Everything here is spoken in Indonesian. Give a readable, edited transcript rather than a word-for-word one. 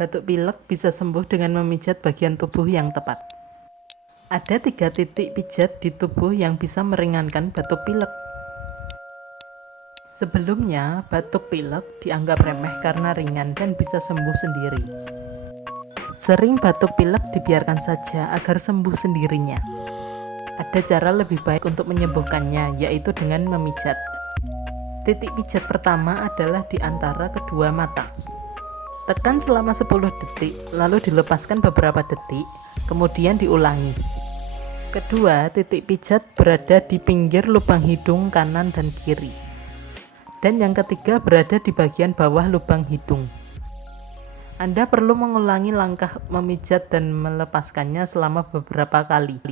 Batuk pilek bisa sembuh dengan memijat bagian tubuh yang tepat. Ada 3 titik pijat di tubuh yang bisa meringankan batuk pilek. Sebelumnya, batuk pilek dianggap remeh karena ringan dan bisa sembuh sendiri. Sering batuk pilek dibiarkan saja agar sembuh sendirinya. Ada cara lebih baik untuk menyembuhkannya, yaitu dengan memijat. Titik pijat pertama adalah di antara kedua mata. Tekan selama 10 detik, lalu dilepaskan beberapa detik, kemudian diulangi. Kedua, titik pijat berada di pinggir lubang hidung kanan dan kiri. Dan yang ketiga berada di bagian bawah lubang hidung. Anda perlu mengulangi langkah memijat dan melepaskannya selama beberapa kali.